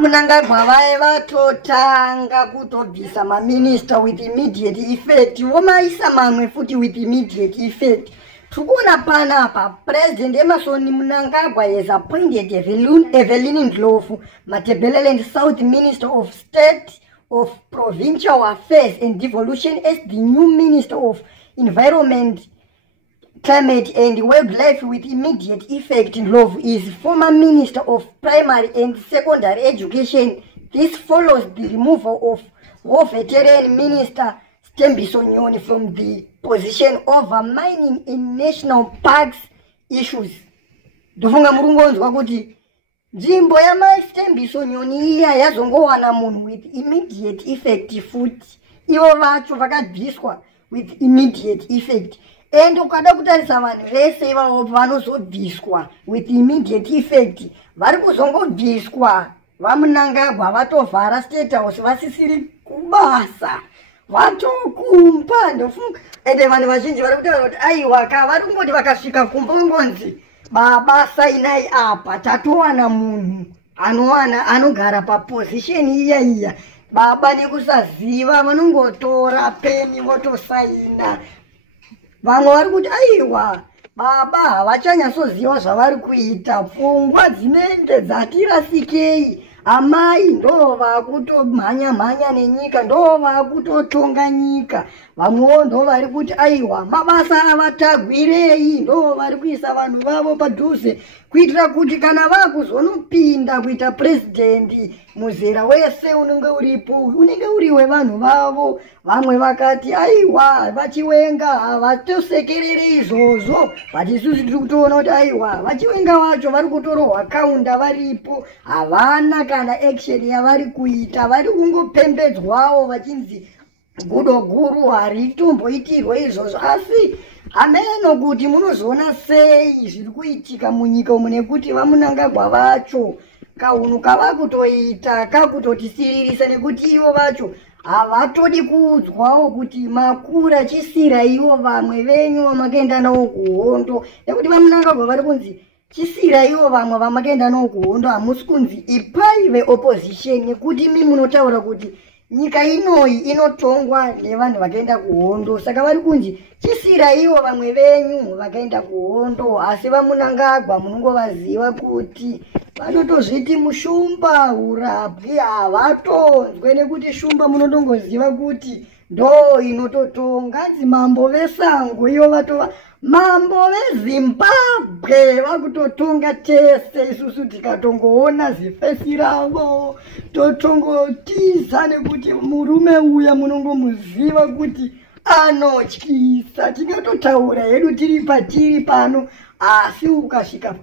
Mnangagwa vatotanga kutobvisa maminister with immediate effect. Womaisa mamwe futi with immediate effect. Tukuna panapa, President Emmerson Mnangagwa has appointed Evelyn Ndlovu Matebeleland South Minister of State of Provincial Affairs and Devolution as the new Minister of Environment, Climate and Wildlife with immediate effect. Ndlovu is former Minister of Primary and Secondary Education. This follows the removal of War Veteran Minister Stembiso Nyoni from the position over mining in national parks issues. Ndofunga murungonzwa kuti nzvimbo yaMaStembiso Nyoni iya yazongowana munhu with immediate effect futi. Ivo vacho vakabviswa with immediate effect. And ukada kutarisa vanhu vese ivavo vanozobviswa with immediate effect, vari kuzongobviswa vaMnangagwa vatovhara State House vasisiri kubasa, vatokumba. Ndofunga ende vanhu vazhinji vari kutaura kuti aiwa ka vari kungoti vakasvika kumba ungonzi baba sainai apa tatowana munhu anogara paposition iya baba nekusaziva vanongotora peni votosaina. Vamwe vari kuti aiwa baba havachanyasoziva zvavari kuita, pfungwa dzinenge dzatirasikei, amai ndo vakutomhanya nenyika, ndo vakutotonga nyika. Vamwewo ndo vari kuti aiwa mabasa avatagwirei, ndo vari kuisa vanhu vavo padhuze kuitira kuti kana vakuzonopinda kuita president muzera wese unenge uripo unenge uri wevanhu vavo. Vamwe vakati aiwa vachiwenga havatosekerere izvozvo, but isusu tiri kutoona kuti aiwa vachiwenga vacho vari kutorohwa kaunda varipo, havana kana action yavari kuita, vari kungopembedzwawo vachinzi gudo guru haritomboitirwe izvozvo. Asi hameno kuti munozoona sei zviri kuitika munyika umu, nekuti vaMnangagwa vacho kaunhu kavakutoita kakutotisiririsa, nekuti ivo vacho havatodi kuudzwawo kuti makura chisira ivo vamwe venyu vamakaenda navo kuhondo, nekuti vaMnangagwa vari kunzi chisira ivo vamwe vamakaenda navo kuhondo, hamusi kunzi ipai veopposition, nekuti imi munotaura kuti nyika inoyi inotongwa nevanhu vakaenda kuhondo. Saka vari kunzi chisira ivo vamwe venyu vakaenda kuhondo. Asi vaMnangagwa munongovaziva kuti vanotozviti mushumba urabwi, havatonzwe, nekuti shumba munotongoziva kuti ndo inototonga. Mambo vesango ivo vatova mambo veZimbabwe vakutotonga tese. Isusu tikatongoona zifesi ravo totongotiza, nekuti murume uya munongomuziva kuti anotyisa. Tikatotaura hedu tiri patiri pano, asi ukasvika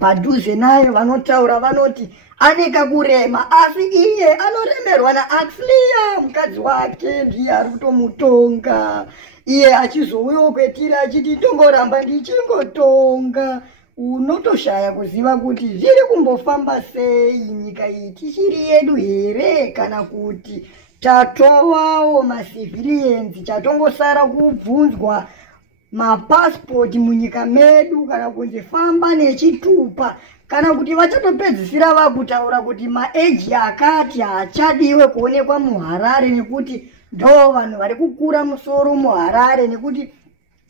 padhuze naye vanotaura vanoti aneka kurema, asi iye anoremerwa naAxlia mukadzi wake, ndiye ari kutomutonga. Iye achizouyawo kwetiri achiti ndongoramba ndichingotonga. Unotoshaya kuziva kuti zviri kumbofamba sei nyika iyi, tichiri yedu here kana kuti tatovawo macivilians chatongosara kubvunzwa mapasipoti munyika medu, kana kunzi famba nechitupa, kana kuti vachatopedzisira vakutaura kuti maeji akati haachadiwe kuonekwa muHarare, nekuti ndo vanhu vari kukura musoro muHarare, nekuti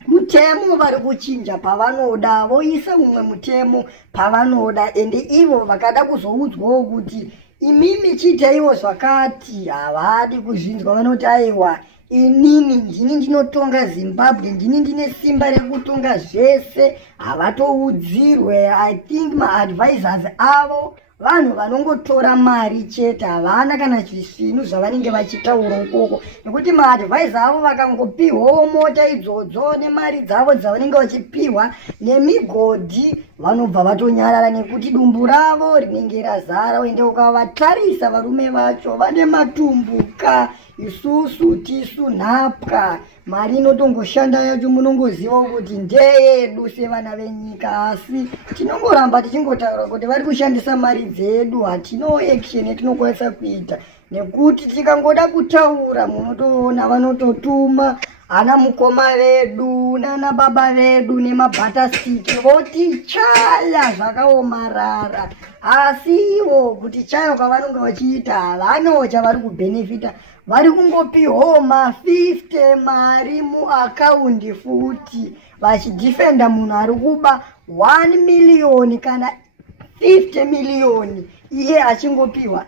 mutemo vari kuchinja pavanoda, voisa mumwe mutemo pavanoda. Ende ivo vakada kuzoudzwawo kuti imimi chiitaiwo zvakati, havadi kuzvinzwa. Vanoti aiwa inini ndini ndinotonga Zimbabwe, ndini ndine simba rekutonga zvese, havatoudzirwe. I think maadvisors avo vanhu vanongotora mari chete, havana kana zvinhu zvavanenge vachitaura ukoko, nekuti maadvisor avo vakangopihwawo mota idzodzo nemari dzavo dzavanenge vachipihwa nemigodhi, vanobva vatonyarara, nekuti dumbu ravo rinenge razara. Uende ukavatarisa varume vacho vane matumbuka, isusu tisu nhapwa. Mari inotongoshanda yacho munongoziva kuti ndeyedu sevana venyika, asi tinongoramba tichingotaura kuti vari kushandisa mari dzedu, hatino action yatinokwanisa kuita, nekuti tikangoda kutaura munotoona vanototuma ana mukoma vedu nana baba vedu nemabhatastiki votichaya zvakaomarara, asi ivo kuti chayo kwavanonge vachiita havanawo chavari kubhenefita, vari kungopiwawo ma50 mari muakaundi futi vachidhifenda munhu ari kuba 1 million kana 50 million, iye achingopiwa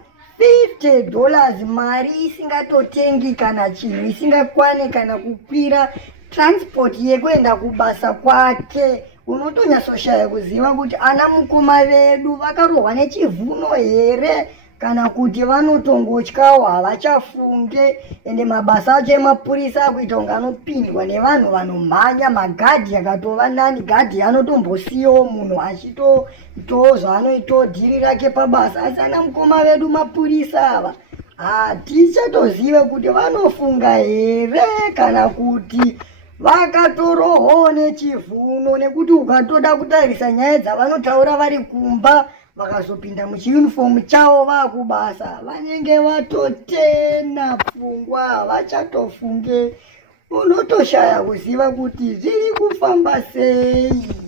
$50 mari isingatotengi kana chinhu, isingakwani kana kukwira transport yekuenda kubasa kwake. Unotonyatsoshaya kuziva kuti ana mukoma vedu vakarohwa nechivuno here kana kuti vanotongotyawo havachafunge, ende mabasa acho emapurisa akuita kunge anopindwa nevanhu vanomhanya, magadhi akatova nani, gadhi anotombosiyawo munhu achitoitawo zvaanoitawo dhiri rake pabasa, asi ana mukoma vedu mapurisa ava hatichatozive kuti vanofunga here kana kuti vakatorohwawo nechivuno, nekuti ukatoda kutarisa nyaya dzavanotaura vari kumba vakazopinda muchiunifomu chavo vakubasa vanenge vatotena pfungwa, havachatofunge. Unotoshaya kuziva kuti zviri kufamba sei.